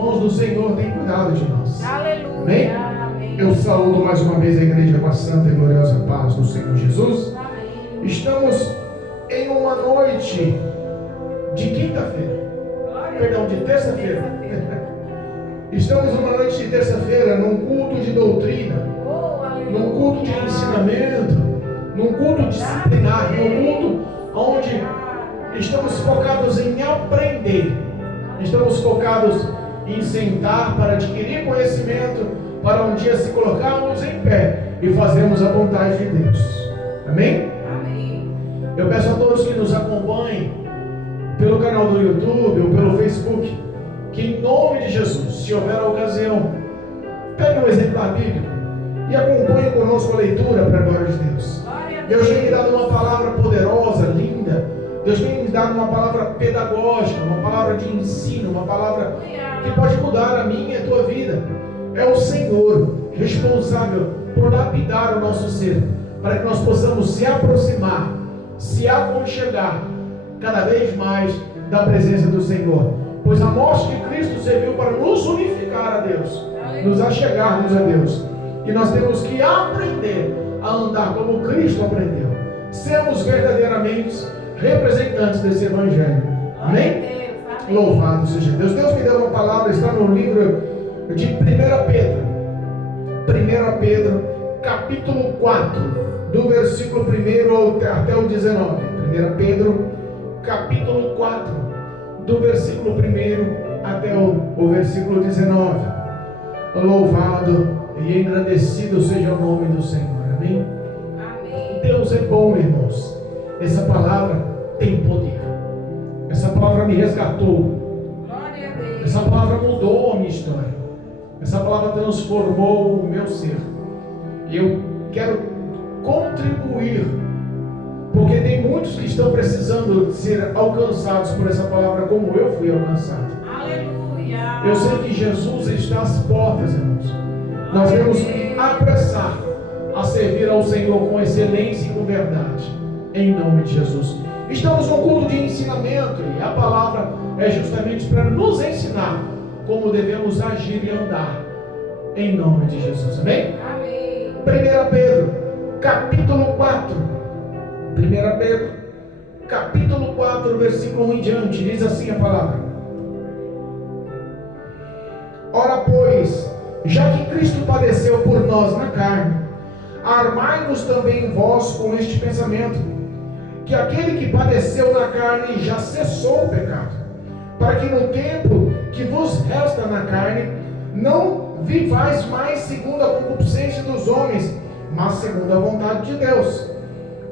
mãos do Senhor têm cuidado de nós. Aleluia. Amém? Amém. Eu saúdo mais uma vez a igreja com a santa e gloriosa paz do Senhor Jesus. Amém. Estamos em uma noite de quinta-feira. Perdão, de terça-feira. Estamos numa noite de terça-feira, num culto de doutrina, num culto de ensinamento, num culto disciplinar, num culto onde estamos focados em aprender. Estamos focados em sentar para adquirir conhecimento, para um dia se colocarmos em pé e fazermos a vontade de Deus. Amém? Amém. Eu peço a todos que nos acompanhem pelo canal do YouTube ou pelo Facebook, que em nome de Jesus, se houver a ocasião, pegue um exemplar bíblico e acompanhe conosco a leitura para a glória de Deus. Deus tem me dado uma palavra poderosa, linda. Deus tem me dado uma palavra pedagógica, uma palavra de ensino, uma palavra que pode mudar a minha e a tua vida. É o Senhor responsável por lapidar o nosso ser, para que nós possamos se aproximar, se aconchegar cada vez mais da presença do Senhor. Pois a morte de Cristo serviu para nos unificar a Deus, nos achegarmos a Deus. E nós temos que aprender a andar como Cristo aprendeu. Sermos verdadeiramente representantes desse Evangelho. Amém? Louvado seja Deus. Deus me deu uma palavra, está no livro de 1 Pedro. 1 Pedro, capítulo 4, do versículo 1 até o 19. 1 Pedro, capítulo 4, do versículo 1 até o versículo 19. Louvado e engrandecido seja o nome do Senhor. Amém? Amém. Deus é bom, irmãos. Essa palavra tem poder. Essa palavra me resgatou. Glória a Deus. Essa palavra mudou a minha história. Essa palavra transformou o meu ser. E eu quero contribuir, porque tem muitos que estão precisando ser alcançados por essa palavra, como eu fui alcançado. Aleluia. Eu sei que Jesus está às portas, irmãos. Nós temos que apressar a servir ao Senhor com excelência e com verdade, em nome de Jesus. Estamos num culto de ensinamento e a palavra é justamente para nos ensinar como devemos agir e andar, em nome de Jesus. Amém? Amém. 1 Pedro, capítulo 4. 1 Pedro, capítulo 4, versículo 1 em diante, diz assim a palavra: Ora, pois, já que Cristo padeceu por nós na carne, armai-vos também vós com este pensamento, que aquele que padeceu na carne já cessou o pecado, para que no tempo que vos resta na carne, não vivais mais segundo a concupiscência dos homens, mas segundo a vontade de Deus.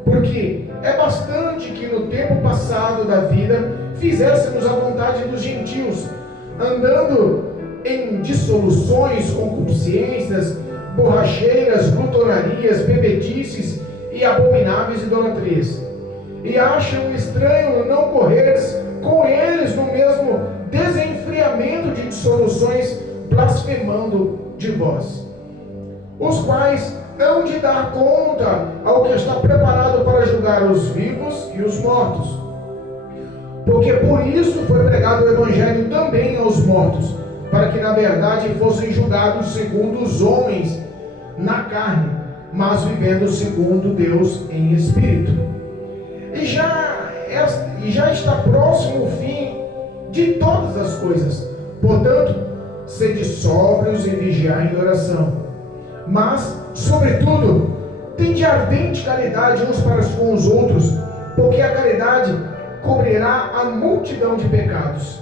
Porque é bastante que no tempo passado da vida fizéssemos a vontade dos gentios, andando em dissoluções, concupiscências, borracheiras, glutonarias, bebedices e abomináveis idolatrias. E acham estranho não correres com eles no mesmo desenfreamento de dissoluções, blasfemando de vós, os quais hão de dar conta ao que está preparado para julgar os vivos e os mortos. Porque por isso foi pregado o Evangelho também aos mortos, para que na verdade fossem julgados segundo os homens na carne, mas vivendo segundo Deus em espírito. E já está próximo o fim de todas as coisas. Portanto, sede sóbrios e vigiai em oração. Mas, sobretudo, tende ardente caridade uns para com os outros, porque a caridade cobrirá a multidão de pecados.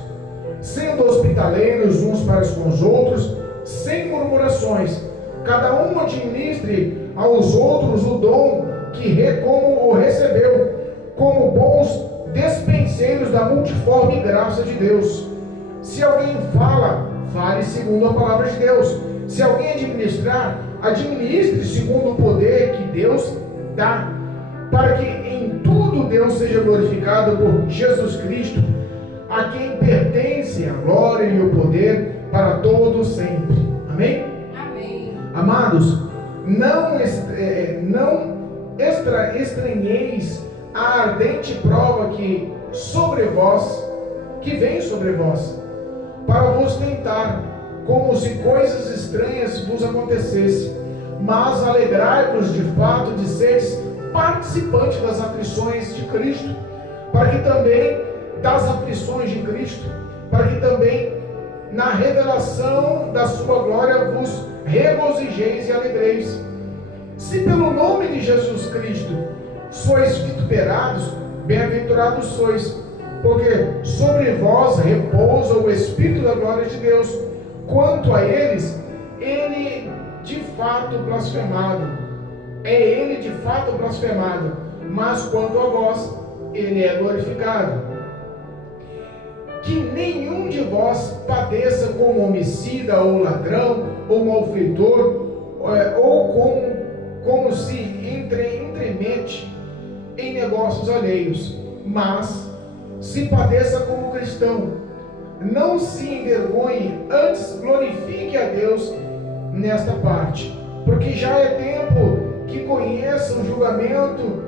Sendo hospitaleiros uns para com os outros, sem murmurações, cada um administre aos outros o dom como o recebeu, como bons despenseiros da multiforme graça de Deus. Se alguém fala, fale segundo a palavra de Deus. Se alguém administrar, administre segundo o poder que Deus dá, para que em tudo Deus seja glorificado por Jesus Cristo, a quem pertence a glória e o poder para todos sempre. Amém? Amém. Amados, não estranheis a ardente prova que vem sobre vós, para vos tentar, como se coisas estranhas vos acontecessem, mas alegrai-vos de fato de seres participantes das aflições de Cristo, para que também das aflições de Cristo, para que também na revelação da sua glória vos regozijeis e alegreis. Se pelo nome de Jesus Cristo sois vituperados, bem-aventurados sois, porque sobre vós repousa o Espírito da glória de Deus. Quanto a eles, ele de fato blasfemado, mas quanto a vós, ele é glorificado. Que nenhum de vós padeça como homicida, ou ladrão, ou malfeitor, ou como se entremete em negócios alheios, mas se padeça como cristão, não se envergonhe, antes glorifique a Deus nesta parte, porque já é tempo que comece o julgamento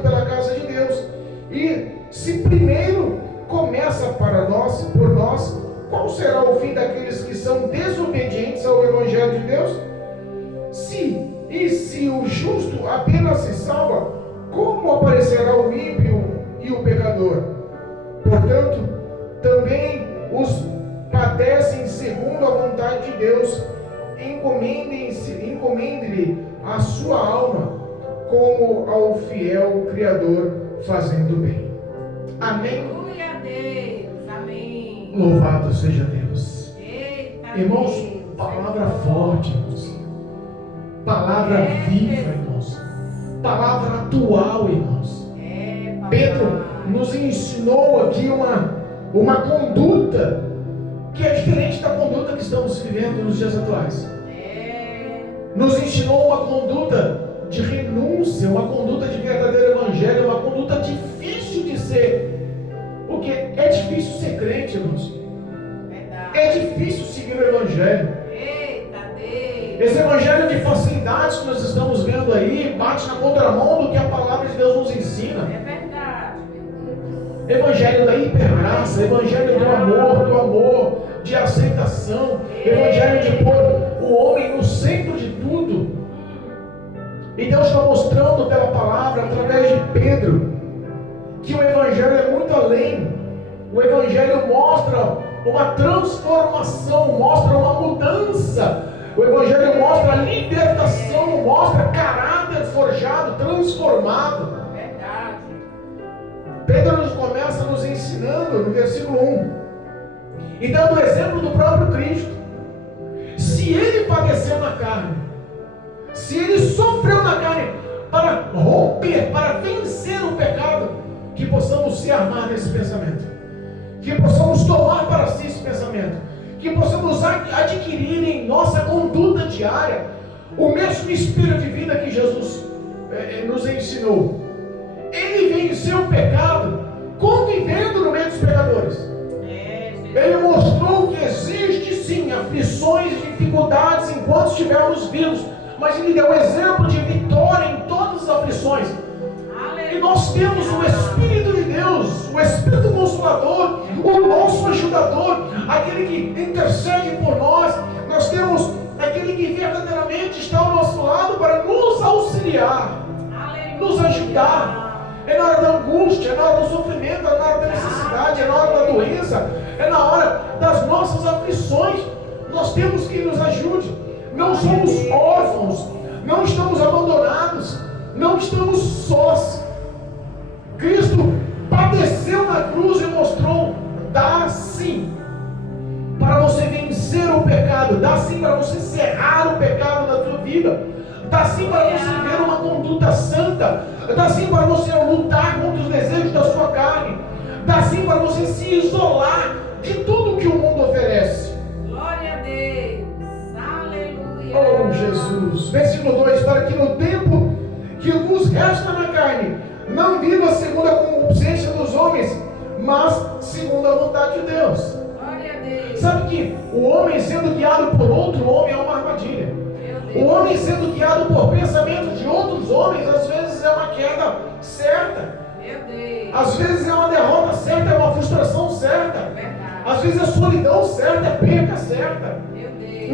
pela casa de Deus. E se primeiro começa por nós, qual será o fim daqueles que são desobedientes ao Evangelho de Deus? Se o justo apenas se salva, como aparecerá o ímpio e o pecador? Portanto, também os padecem segundo a vontade de Deus. Encomende-lhe a sua alma como ao fiel Criador, fazendo bem. Amém? Glória a Deus. Amém. Louvado seja Deus. Eita, Irmãos, Deus. palavra forte, irmãos. Palavra viva, irmãos. Palavra atual, irmãos. Pedro nos ensinou aqui uma conduta que é diferente da conduta que estamos vivendo nos dias atuais. Nos ensinou uma conduta de renúncia, uma conduta de verdadeiro evangelho, uma conduta difícil de ser. Porque é difícil ser crente, irmãos. É difícil seguir o evangelho. Esse evangelho de facilidades que nós estamos vendo aí bate na contramão do que a palavra de Deus nos ensina. É verdade, meu Deus. Evangelho da hipergraça, evangelho do amor, de aceitação, evangelho de pôr o homem no centro de tudo. E Deus está mostrando pela palavra, através de Pedro, que o evangelho é muito além. O evangelho mostra uma transformação, mostra uma mudança. O evangelho mostra a libertação, mostra caráter forjado, transformado. Verdade. Pedro começa nos ensinando no versículo 1 e dando o exemplo do próprio Cristo. Se ele padeceu na carne, se ele sofreu na carne para romper, para vencer o pecado, que possamos se armar nesse pensamento, que possamos tomar para si esse pensamento, que possamos adquirir em nossa conduta diária o mesmo espírito de vida que Jesus nos ensinou. Ele venceu o pecado convivendo no meio dos pecadores. Ele mostrou que existe sim aflições, dificuldades enquanto estivermos vivos, mas ele deu exemplo de vitória em todas as aflições. E nós temos o Espírito de Deus, o Espírito Consolador, o nosso ajudador, aquele que intercede por nós. Nós temos aquele que verdadeiramente está ao nosso lado para nos auxiliar, nos ajudar. É na hora da angústia, é na hora do sofrimento, é na hora da necessidade, é na hora da doença, é na hora das nossas aflições. Nós temos que nos ajude. Não somos órfãos, não estamos abandonados, não estamos sós. Cristo padeceu na cruz e mostrou: dá sim para você vencer o pecado, dá sim para você cerrar o pecado da tua vida, dá sim para você ver uma conduta santa, dá sim para você lutar contra os desejos da sua carne, dá sim para você se isolar de tudo que o mundo oferece. Glória a Deus, aleluia. Oh Jesus, versículo 2: para que no tempo que vos resta na carne, não viva segundo a concupiscência dos homens, mas segundo a vontade de Deus. Glória a Deus. Sabe que o homem sendo guiado por outro homem é uma armadilha. O homem sendo guiado por pensamentos de outros homens, às vezes é uma queda certa. Meu Deus. Às vezes é uma derrota certa, é uma frustração certa. Verdade. Às vezes a solidão certa é a perca certa. Meu Deus.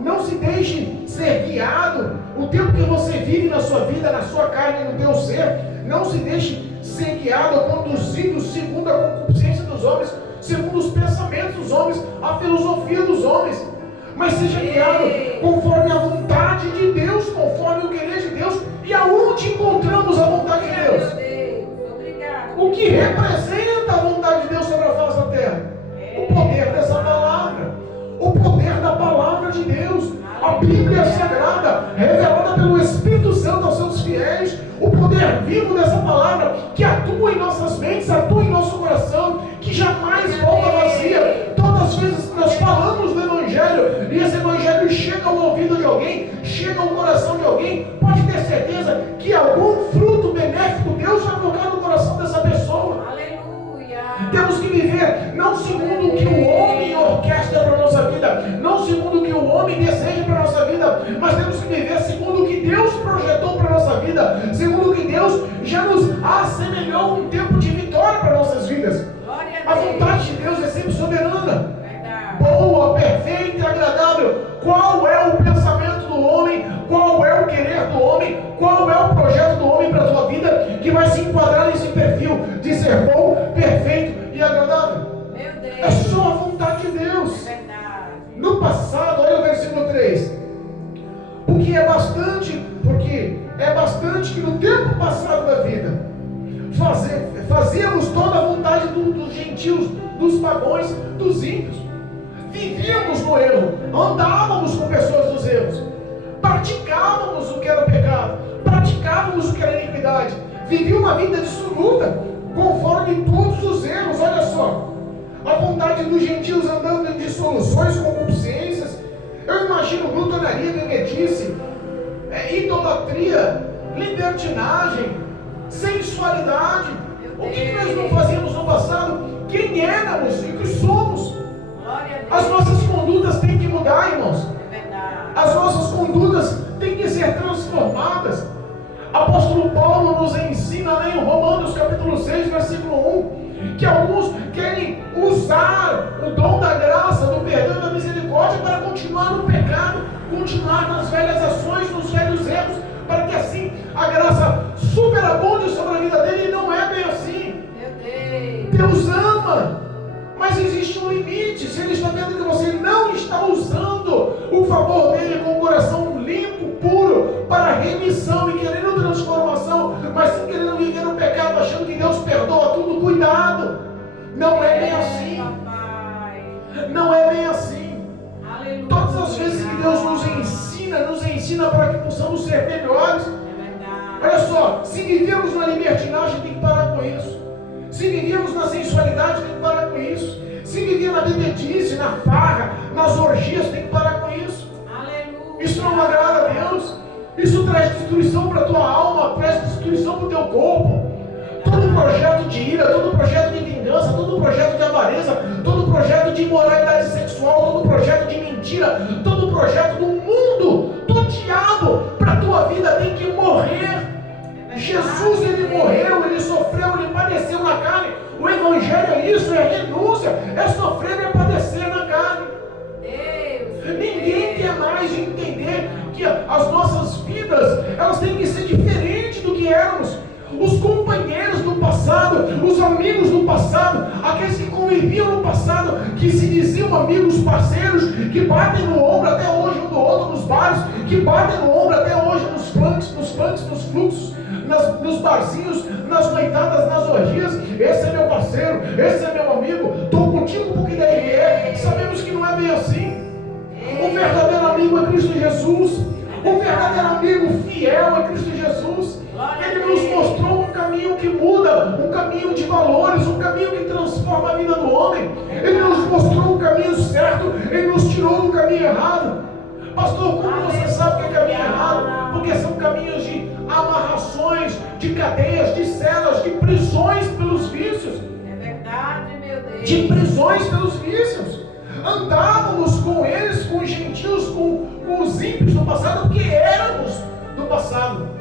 Não se deixe ser guiado. O tempo que você vive na sua vida, na sua carne, no teu ser, não se deixe ser guiado ou conduzido segundo a concupiscência dos homens, segundo os pensamentos dos homens, a filosofia dos homens, mas seja guiado conforme a vontade de Deus, conforme o querer de Deus. E aonde encontramos a vontade de Deus? Meu Deus, obrigado. O que representa a vontade de Deus sobre a face da terra? O poder dessa palavra, o poder da palavra de Deus, a Bíblia Sagrada, revelada pelo Espírito Santo aos seus fiéis, o poder vivo dessa palavra, que atua em nossas mentes, atua em nosso coração, que jamais volta vazia. Todas as vezes que nós falamos do Evangelho, e esse Evangelho chega ao ouvido de alguém, chega ao coração de alguém, pode ter certeza que algum fruto benéfico Deus vai colocar no coração dessa pessoa. Aleluia. Temos que viver não segundo o que o homem orquestra para a nossa vida, não segundo o que o homem deseja para a nossa vida, mas temos que viver segundo o que Deus projetou para a nossa vida, segundo o que Deus já nos assemelhou um tempo de vitória para nossas vidas. Glória A a Deus. vontade de Deus é sempre soberana, Verdade. boa, perfeita e agradável. Qual é o pensamento do homem? Qual é o querer do homem? Qual é o projeto do homem para a tua vida que vai se enquadrar nesse perfil de ser bom, perfeito e agradável? Meu Deus. É só a vontade de Deus. Verdade. No passado, olha o versículo 3. Porque é bastante que no tempo passado da vida fazíamos toda a vontade dos gentios, dos pagãos, dos ímpios. Vivíamos no erro, andávamos com pessoas dos erros, praticávamos o que era pecado, praticávamos o que era iniquidade, vivíamos uma vida dissoluta, conforme todos os erros. Olha só, a vontade dos gentios andando em dissoluções, concupiscências. Eu imagino glutonaria, bebedice, idolatria, libertinagem, sensualidade. O que nós não fazíamos no passado? Quem éramos e o que somos? Glória a Deus. As nossas condutas têm que mudar, irmãos. É verdade. As nossas condutas têm que ser transformadas. Apóstolo Paulo nos ensina lá em Romanos capítulo 6, versículo 1, que alguns querem usar o dom da graça, do perdão e da misericórdia para continuar no pecado, continuar nas velhas ações, nos velhos erros, para que assim a graça superabunde sobre a vida dele. E não é bem assim. Meu Deus. Deus ama, mas existe um limite. Se Ele está vendo que você não está usando o favor dele com o coração limpo, puro, para remissão e querendo transformação, mas querendo viver no pecado, achando que Deus perdoa tudo, cuidado. Não é bem assim. Papai. Não é bem assim. Aleluia. Todas as vezes que Deus nos ensina para que possamos ser melhores. É verdade. Olha só, se vivemos na libertinagem, tem que parar com isso. Se vivemos na sensualidade, tem que parar com isso. Se viver na bebedice, na farra, nas orgias, tem que parar com isso. Aleluia. Isso não agrada a Deus. Isso traz destruição para a tua alma, traz destruição para o teu corpo. Todo projeto de ira, todo projeto de vingança, todo projeto de avareza, todo projeto de imoralidade sexual, todo projeto de mentira, todo projeto do mundo, do diabo, para a tua vida tem que morrer. Jesus, Ele morreu, Ele sofreu, Ele padeceu na carne. O Evangelho é isso, é renúncia, é sofrer, é padecer na carne. Deus. Ninguém quer mais entender que as nossas vidas, elas têm que ser diferentes do que éramos. Os companheiros do passado, os amigos do passado, aqueles que conviviam no passado, que se diziam amigos, parceiros, que batem no ombro até hoje um do outro nos bares, que batem no ombro até hoje nos funks, nos fluxos, nos barzinhos, nas noitadas, nas orgias. Esse é meu parceiro, esse é meu amigo, estou contigo porque daí é. Sabemos que não é bem assim. O verdadeiro amigo é Cristo Jesus. O verdadeiro amigo fiel é Cristo Jesus. Ele nos mostrou um caminho que muda, um caminho de valores, um caminho que transforma a vida do homem. Ele nos mostrou o caminho certo, Ele nos tirou do caminho errado. Pastor, como você sabe que é caminho errado? Porque são caminhos de amarrações, de cadeias, de celas, de prisões pelos vícios. É verdade, meu Deus. De prisões pelos vícios. Andávamos com eles, com os gentios, com os ímpios do passado, porque éramos do passado.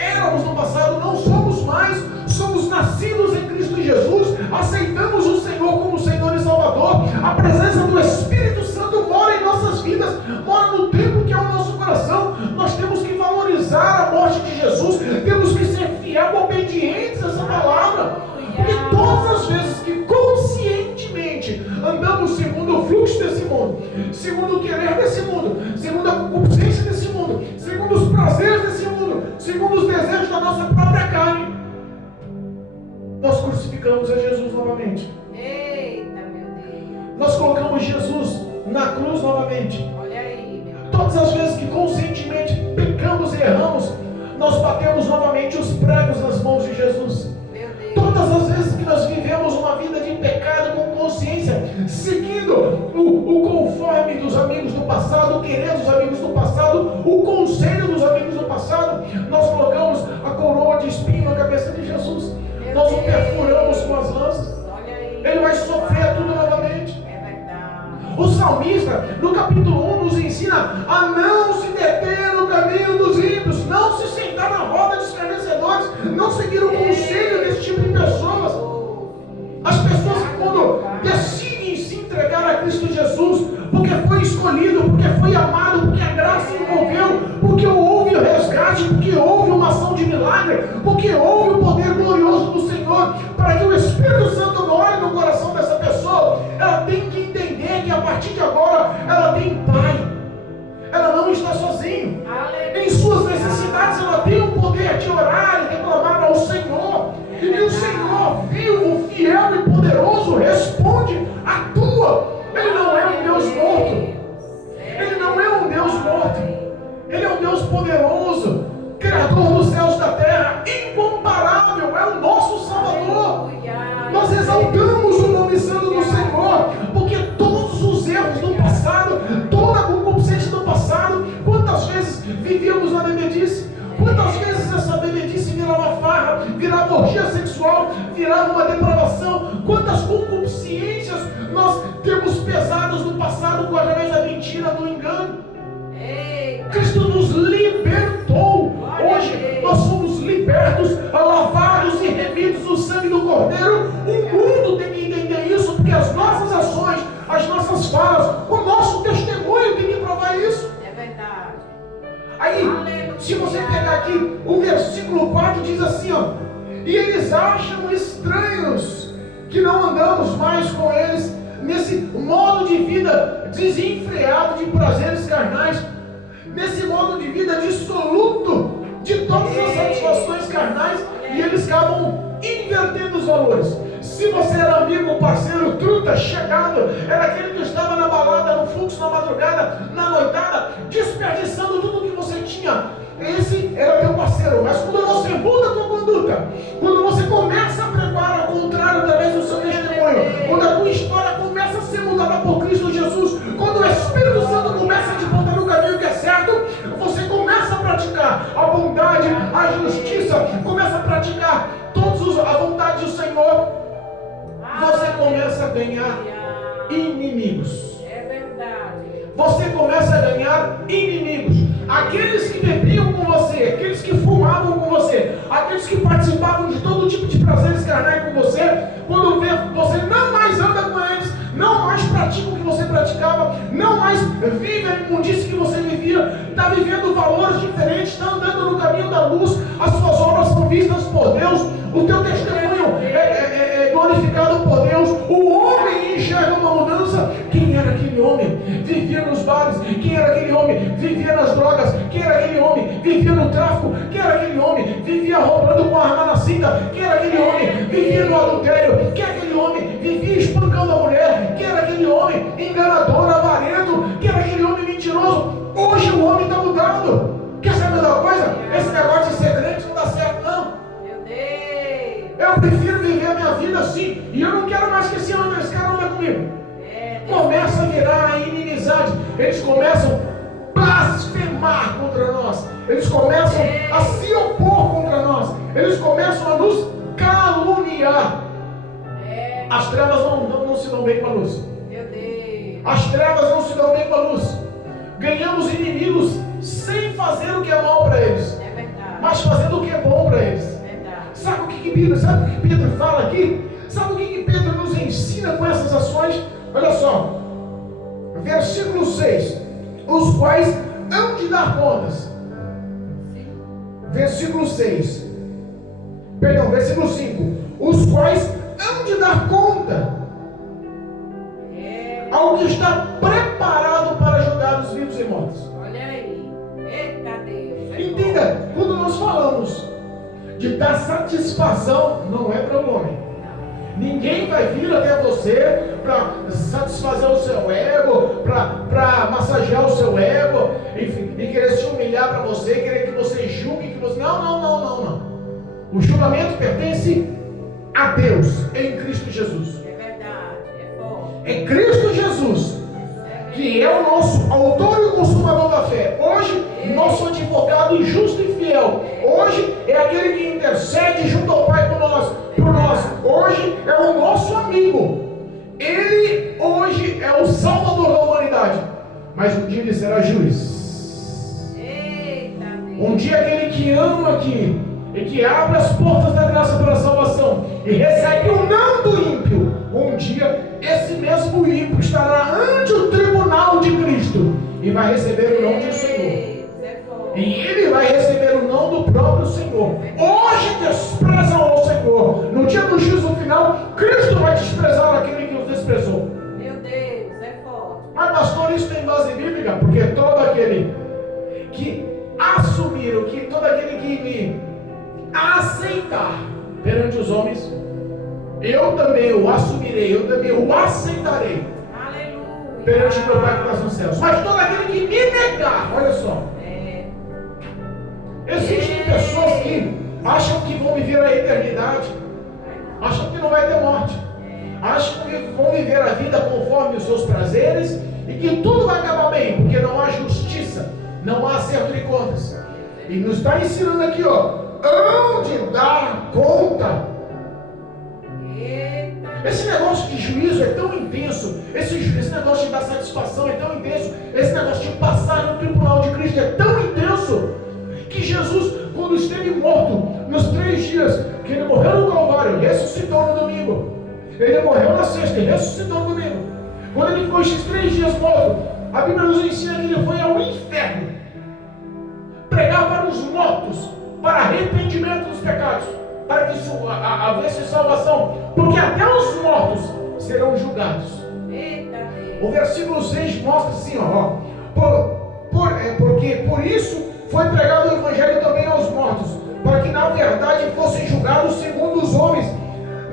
Éramos no passado, não somos mais, somos nascidos em Cristo Jesus, aceitamos o Senhor como as vezes que conscientemente andamos segundo o fluxo desse mundo, segundo o querer desse mundo, segundo a concupiscência desse mundo, segundo os prazeres desse mundo, segundo os desejos da nossa própria carne, nós crucificamos a Jesus novamente. Eita, meu Deus. Nós colocamos Jesus na cruz novamente. Olha aí, meu Deus. Todas as vezes que conscientemente pecamos e erramos, nós batemos novamente os pregos nas mãos de Jesus. Meu Deus. Todas as vezes que nós vivemos uma vida de pecado com consciência, seguindo o conforme dos amigos do passado, o querer dos amigos do passado, o conselho dos amigos do passado, nós colocamos a coroa de espinho na cabeça de Jesus. Nós o perfuramos com as lanças. Olha aí. Ele vai sofrer tudo novamente. É verdade. O salmista, no capítulo 1, nos ensina a não se deter no caminho dos ímpios, não se sentar na roda dos escarnecedores, não seguir o conselho desse tipo de pessoas. As pessoas que quando decidem se entregar a Cristo Jesus, porque foi escolhido, porque foi amado, porque a graça envolveu, porque houve o resgate, porque houve uma ação de milagre, porque houve o poder glorioso do Senhor, para que o Espírito Santo more no coração dessa pessoa, ela tem que entender que a partir de agora ela tem Pai, ela não está sozinha. Em suas necessidades ela tem o poder de orar e reclamar ao Senhor, e o Senhor vivo, fiel e poderoso responde, atua. Ele não é um Deus morto, Ele não é um Deus morto, Ele é um Deus poderoso, Criador dos céus e da terra, incomparável, é o nosso Salvador. Nós exaltamos o nome santo do Senhor, porque todos os erros do passado, toda a concupiscência do passado, quantas vezes vivíamos na bebedice, quantas vezes essa bebedice virava farra, virava orgia sexual, virava uma depravação, quantas concupiscências nós temos pesadas no passado através da mentira, do engano. Cristo nos libertou. Hoje nós somos libertos, lavados e remidos no sangue do Cordeiro. O mundo tem que entender isso, porque as nossas ações, as nossas falas, o nosso testemunho tem que provar isso. É verdade. Aí, se você pegar aqui o versículo 4, diz assim, ó: e eles acham estranhos que não andamos mais com eles nesse modo de vida desenfreado de prazeres carnais, nesse modo de vida dissoluto de todas as satisfações carnais, e eles acabam invertendo os valores. Se você era amigo, parceiro, truta, chegado, era aquele que estava na balada, no fluxo, na madrugada, na noitada, desperdiçando tudo que você tinha, esse era teu parceiro. Mas quando você muda a tua conduta, quando você começa a pregar ao contrário através do seu testemunho, quando a tua história começa a ser mudada por Cristo Jesus, quando o Espírito Santo começa a te botar no caminho que é certo, você começa a praticar a bondade, a justiça, começa a praticar a vontade do Senhor, você começa a ganhar inimigos. É verdade. Você começa a ganhar inimigos. Aqueles que bebiam com você, aqueles que fumavam com você, aqueles que participavam de todo tipo de prazeres carnais com você, quando vê você não mais anda com eles, não mais pratica o que você praticava, não mais vive a imundície que você vivia, está vivendo valores diferentes, está andando no caminho da luz, as suas obras são vistas por Deus, o teu testemunho é glorificado por Deus, o homem enxerga uma mudança. Quem era aquele homem? Vivia nos bares. Quem era aquele homem? Vivia nas drogas. Quem era aquele homem? Vivia no tráfico. Quem era aquele homem? Vivia roubando com a arma na cinta. Quem era aquele homem? Vivia no adultério. Quem era aquele homem? Vivia espancando a mulher. Quem era aquele homem? Enganador, avarento. Quem era aquele homem mentiroso? Hoje o homem está mudando. Quer saber de uma coisa? Esse negócio de ser crente não dá certo, não. Meu Deus. Eu prefiro viver a minha vida assim. E eu não quero mais que esse cara ande comigo. Começa a virar a inimizade. Eles começam a blasfemar contra nós. Eles começam a se opor contra nós. Eles começam a nos caluniar. As trevas não se dão bem com a luz. Meu Deus. As trevas não se dão bem com a luz. Ganhamos inimigos sem fazer o que é mal para eles, É verdade. mas fazendo o que é bom para eles. Verdade. Sabe o que Pedro fala aqui? Sabe o que Pedro nos ensina com essas ações? Olha só, versículo 6, os quais hão de dar contas. Versículo 6, perdão, versículo 5, os quais hão de dar conta ao que está preparado para julgar os vivos e mortos. Olha aí. Eita Deus. Entenda, quando nós falamos de dar satisfação, não é para o homem. Ninguém vai vir até você para satisfazer o seu ego, para massagear o seu ego, enfim, e querer se humilhar para você, querer que você julgue, que você... Não. O julgamento pertence a Deus em Cristo Jesus. É verdade, é forte. É Cristo Jesus que é o nosso autor e consumador da fé. Hoje, nosso advogado justo e fiel. Hoje é aquele que intercede junto ao Pai por nós. Hoje é o nosso amigo. Ele hoje é o salvador da humanidade. Mas um dia ele será juiz. Um dia aquele que ama aqui e que abre as portas da graça para a salvação e recebe o não do ímpio. Um dia esse mesmo ímpio estará ante o tribunal de Cristo e vai receber o não do Senhor. E ele vai receber o não do próprio Senhor. Hoje desprezam ao Senhor. No dia do juízo final, Cristo vai desprezar aquele que os desprezou. Meu Deus, é forte. Mas pastor, isso tem base bíblica? Porque todo aquele que assumir, todo aquele que me aceitar perante os homens, eu também o assumirei, eu também o aceitarei. Aleluia. Perante meu Pai que está nos céus. Mas todo aquele que me negar, olha só. Existem pessoas que acham que vão viver a eternidade, acham que não vai ter morte, acham que vão viver a vida conforme os seus prazeres e que tudo vai acabar bem, porque não há justiça, não há acerto de contas. E nos está ensinando aqui, hão de dar conta. Esse negócio de juízo é tão intenso, esse negócio de dar satisfação é tão intenso, esse negócio de passar no tribunal de Cristo é tão intenso, que Jesus, quando esteve morto, nos 3 dias, que ele morreu no Calvário, ressuscitou no domingo, ele morreu na sexta e ressuscitou no domingo. Quando ele ficou esses 3 dias morto, a Bíblia nos ensina que ele foi ao inferno pregar para os mortos, para arrependimento dos pecados, para que houvesse salvação, porque até os mortos serão julgados. O versículo 6 mostra assim, porque por isso foi pregado o Evangelho também aos mortos, para que na verdade fossem julgados segundo os homens,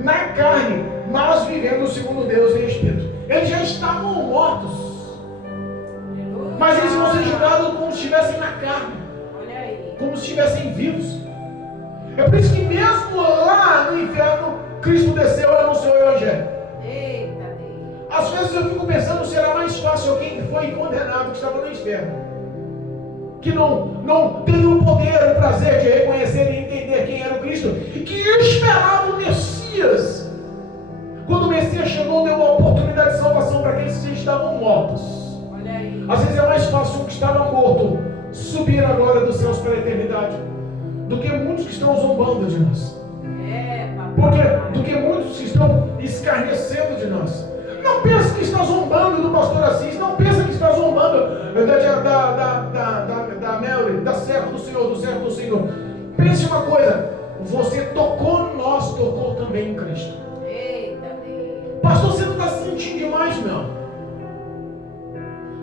na carne, mas vivendo segundo Deus em Espírito. Eles já estavam mortos, mas eles vão ser julgados como se estivessem na carne, como se estivessem vivos. É por isso que mesmo lá no inferno, Cristo desceu e anunciou o Evangelho. Às vezes eu fico pensando se era mais fácil alguém que foi condenado, que estava no inferno, que não teve o poder, o prazer de reconhecer e entender quem era o Cristo, e que esperava o Messias. Quando o Messias chegou, deu uma oportunidade de salvação para aqueles que estavam mortos. Às vezes é mais fácil o que estava morto subir a glória dos céus para a eternidade, do que muitos que estão zombando de nós, do que muitos que estão escarnecendo de nós. Não pense que está zombando do pastor Assis, não pense que está zombando da Mary, da serva do Senhor, Pense uma coisa, você tocou, nós tocou também em Cristo. Pastor, você não está sentindo demais, não.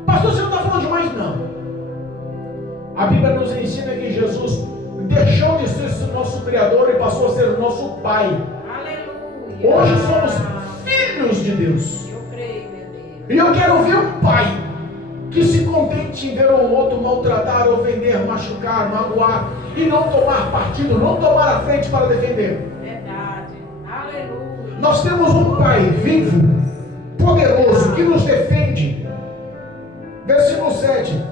Pastor, você não está falando demais, não. A Bíblia nos ensina que Jesus deixou de ser o nosso Criador e passou a ser o nosso Pai. Aleluia. Hoje somos filhos de Deus. Eu creio, meu Deus. E eu quero ver um pai que se contente em ver o outro maltratar, ofender, machucar, magoar e não tomar partido, não tomar a frente para defender. Verdade. Aleluia. Nós temos um Pai vivo, poderoso, que nos defende. Versículo 7.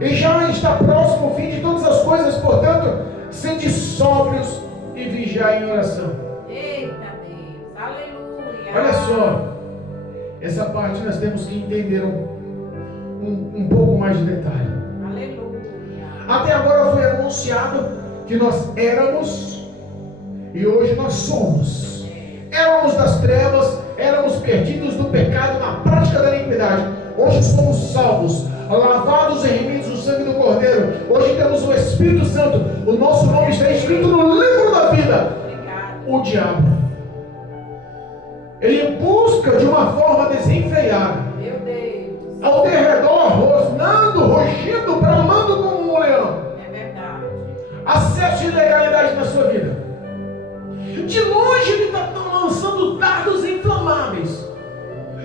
E já está próximo o fim de todas as coisas, portanto, sede sóbrios e vigiai em oração. Eita Deus, aleluia. Olha só, essa parte nós temos que entender um pouco mais de detalhe. Aleluia. Até agora foi anunciado que nós éramos e hoje nós somos. Éramos das trevas, éramos perdidos do pecado na prática da iniquidade. Hoje somos salvos, lavados e remidos no sangue do Cordeiro. Hoje temos o Espírito Santo. O nosso nome está escrito no livro da vida. Obrigado. O diabo Ele busca de uma forma desenfreada, Meu Deus. ao derredor, rosnando, rugindo, bramando como um leão. É verdade. Acesso de ilegalidade na sua vida. De longe ele está lançando dardos inflamáveis.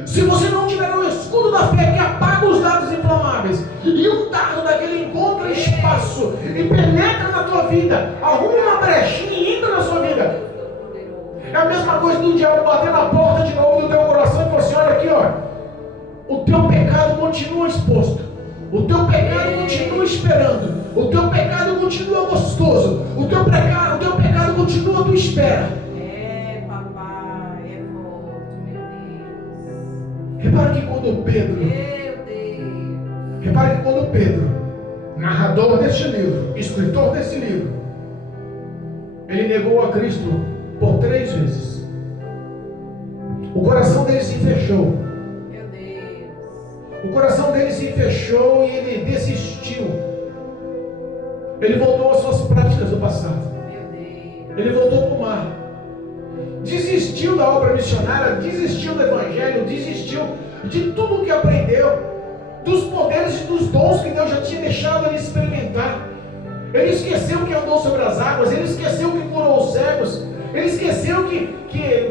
Se você não tiver o escudo da fé que apaga os dardos inflamáveis, e um dardo daquele encontra espaço e penetra na tua vida, arruma uma brechinha e entra na sua vida. É a mesma coisa do diabo bater na porta de novo do teu coração e falar assim: olha aqui, ó, o teu pecado continua exposto, o teu pecado continua esperando, o teu pecado continua gostoso, o teu pecado continua à tua espera. É, papai, é forte, meu Deus. Repara que quando Pedro, narrador deste livro, escritor desse livro, ele negou a Cristo por 3 vezes. O coração dele se fechou. Meu Deus. O coração dele se fechou e ele desistiu. Ele voltou às suas práticas do passado. Meu Deus. Ele voltou para o mar. Desistiu da obra missionária, desistiu do evangelho, desistiu de tudo o que aprendeu, dos poderes e dos dons que Deus já tinha deixado ele experimentar. Ele esqueceu que andou sobre as águas, ele esqueceu que curou os cegos, ele esqueceu que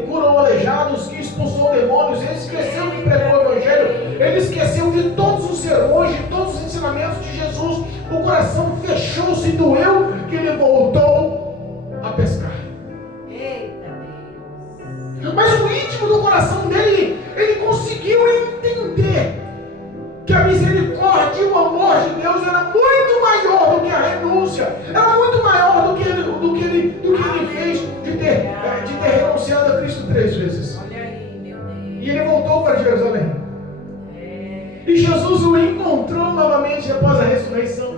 curou aleijados, que expulsou demônios, ele esqueceu que pregou o evangelho, ele esqueceu de todos os sermões, de todos os ensinamentos de Jesus. O coração fechou-se e doeu que ele voltou a pescar. Eita Deus. Mas o íntimo do coração dele, ele conseguiu entender que a misericórdia e o amor de Deus era muito maior do que a renúncia, era muito maior do que ele fez de ter renunciado a Cristo 3 vezes. Olha aí, meu Deus. E ele voltou para Jerusalém. E Jesus o encontrou novamente após a ressurreição.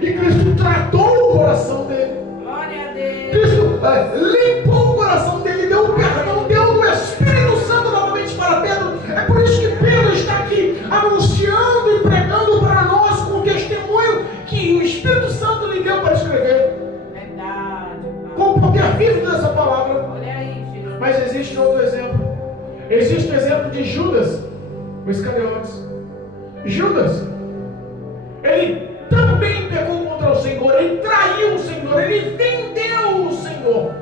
E Cristo tratou o coração dele. Glória a Deus. Cristo limpou o coração dele, deu o perdão, deu o Espírito Santo novamente para Pedro. É por isso que Pedro está aqui anunciando e pregando para nós com o testemunho que o Espírito Santo lhe deu para escrever, Verdade, pai. com o poder vivo dessa palavra. Olha aí, Jesus. Mas existe outro exemplo. Existe o exemplo de Judas, o Iscariotes. Judas, ele também pecou contra o Senhor, ele traiu o Senhor, ele vendeu o Senhor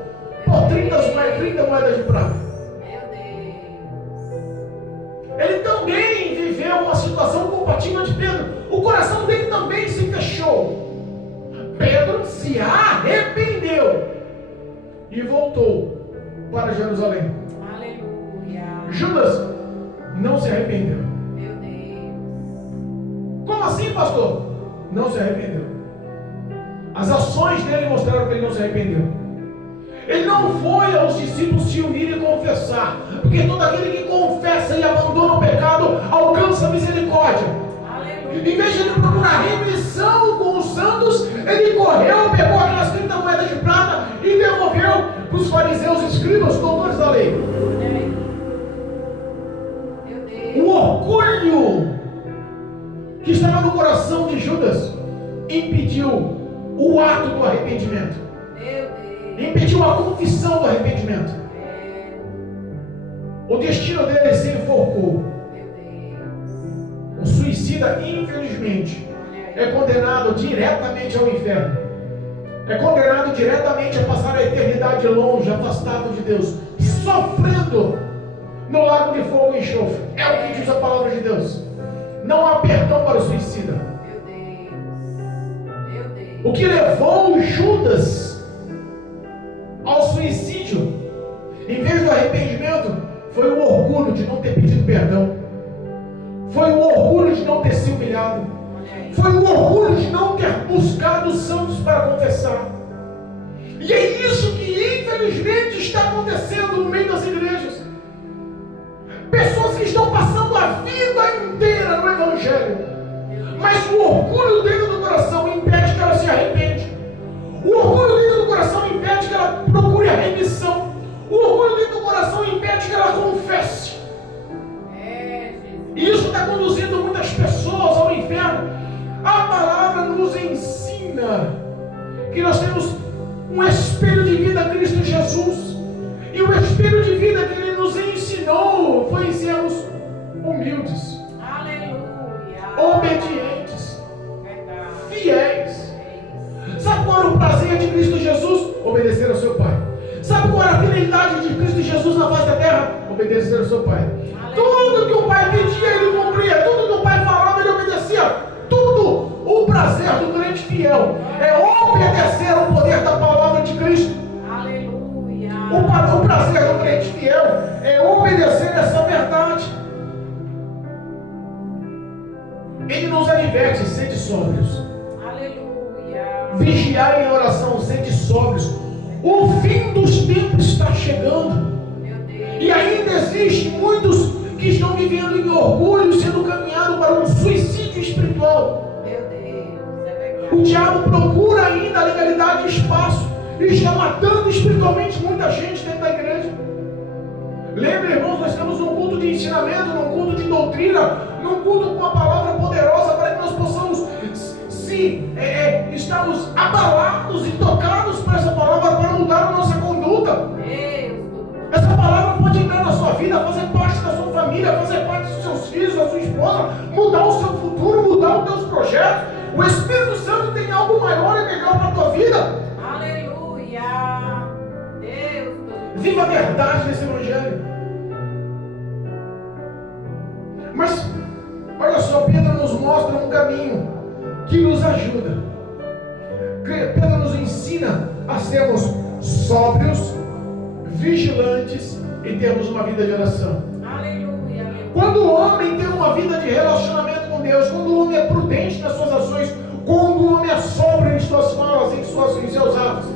por 30 moedas de prata. Meu Deus. Ele também viveu uma situação compatível de Pedro. O coração dele também se fechou. Pedro se arrependeu e voltou para Jerusalém. Aleluia. Judas não se arrependeu. Meu Deus. Como assim, pastor? Não se arrependeu. As ações dele mostraram que ele não se arrependeu. Ele não foi aos discípulos se unir e confessar, porque todo aquele que confessa e abandona o pecado alcança a misericórdia. Aleluia. Em vez de ele procurar remissão com os santos, ele correu, pegou aquelas 30 moedas de prata e devolveu para os fariseus, escribas, doutores da lei. Olha aí. Meu Deus. O orgulho que estava no coração de Judas impediu o ato do arrependimento, Meu Deus. impediu a confissão do arrependimento. O destino dele se enforcou. Meu Deus. O suicida, infelizmente, é condenado diretamente ao inferno. É condenado diretamente a passar a eternidade longe, afastado de Deus, sofrendo no lago de fogo e enxofre. É o que diz a palavra de Deus. Não há perdão para o suicida. Meu Deus. Meu Deus. O que levou Judas ao suicídio, em vez do arrependimento, foi o orgulho de não ter pedido perdão. Foi o orgulho de não ter se humilhado. Olha aí. Foi o orgulho de não ter buscado os santos para confessar. E é isso que infelizmente está acontecendo no meio das igrejas. Pessoas que estão passando a vida inteira no Evangelho, mas o orgulho dentro do coração impede que ela se arrepende. O orgulho dentro do coração impede que ela procure a remissão. O orgulho dentro do coração impede que ela confesse. E isso está conduzindo muitas pessoas ao inferno. A palavra nos ensina que nós temos um espelho de vida, Cristo Jesus. E o espelho de vida que Ele nos ensinou propõe sermos humildes, Aleluia. obedientes, Verdade. fiéis. É isso. Sabe qual era o prazer de Cristo Jesus? Obedecer ao seu Pai. Sabe qual era a finalidade de Cristo Jesus na face da terra? Obedecer ao seu Pai. Tudo que o Pai pedia, ele cumpria. Tudo que o Pai falava, ele obedecia. Tudo. O prazer do crente fiel é obedecer ao poder da palavra de Cristo. Aleluia. O prazer do crente fiel é obedecer essa verdade. Ele nos adverte: sede sóbrios. Aleluia. Vigiar em oração, sede sóbrios. O fim dos tempos está chegando. Meu Deus. E ainda existem muitos que estão vivendo em orgulho, sendo caminhados para um suicídio espiritual. Meu Deus. É verdade. O diabo procura ainda a legalidade e espaço e está matando espiritualmente muita gente dentro da igreja. Lembra, irmãos, nós estamos num culto de ensinamento, num culto de doutrina, num culto com uma palavra poderosa para que nós possamos estarmos abalados e tocados por essa palavra para mudar a nossa conduta. Deus. Essa palavra pode entrar na sua vida, fazer parte da sua família, fazer parte dos seus filhos, da sua esposa, mudar o seu futuro, mudar os teus projetos. O Espírito Santo tem algo maior e melhor para a tua vida. Aleluia. Deus. Viva a verdade desse evangelho. Mas, olha só, Pedro nos mostra um caminho que nos ajuda. Pedro nos ensina a sermos sóbrios, vigilantes e termos uma vida de oração. Aleluia. Quando o homem tem uma vida de relacionamento com Deus, quando o homem é prudente nas suas ações, quando o homem é sóbrio em suas falas, em seus atos,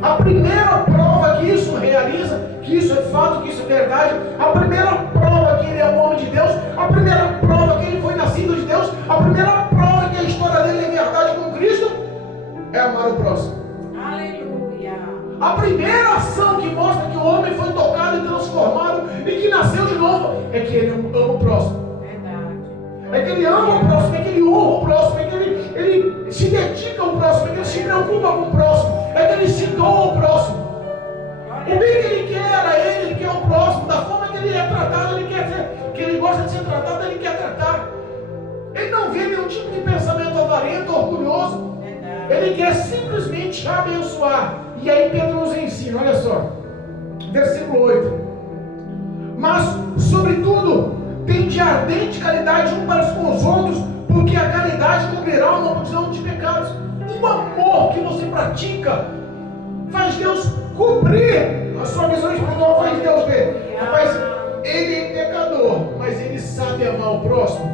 a primeira prova que isso realiza, que isso é fato, que isso é verdade, a primeira prova que ele é um homem de Deus, a primeira prova que ele foi nascido de Deus, a primeira prova que a história dele é verdade com Cristo, é amar o próximo. Aleluia. A primeira ação que mostra que o homem foi tocado e transformado e que nasceu de novo é que ele ama o próximo. Verdade. É que ele ama o próximo, é que ele honra o próximo, é que ele se dedica ao próximo, é que ele se preocupa com o próximo, é que ele se doa ao próximo. O bem que ele quer a ele quer o próximo, da forma que ele é tratado, que ele gosta de ser tratado, ele quer tratar. Ele não vê nenhum tipo de pensamento avarento, orgulhoso. Verdade. Ele quer simplesmente abençoar. E aí Pedro nos ensina, olha só, versículo 8. Mas, sobretudo, tem de ardente caridade um para com os outros, porque a caridade cobrirá uma multidão de pecados. O amor que você pratica faz Deus cobrir a sua visão espiritual, faz Deus ver. Rapaz, ele é pecador, mas ele sabe amar o próximo.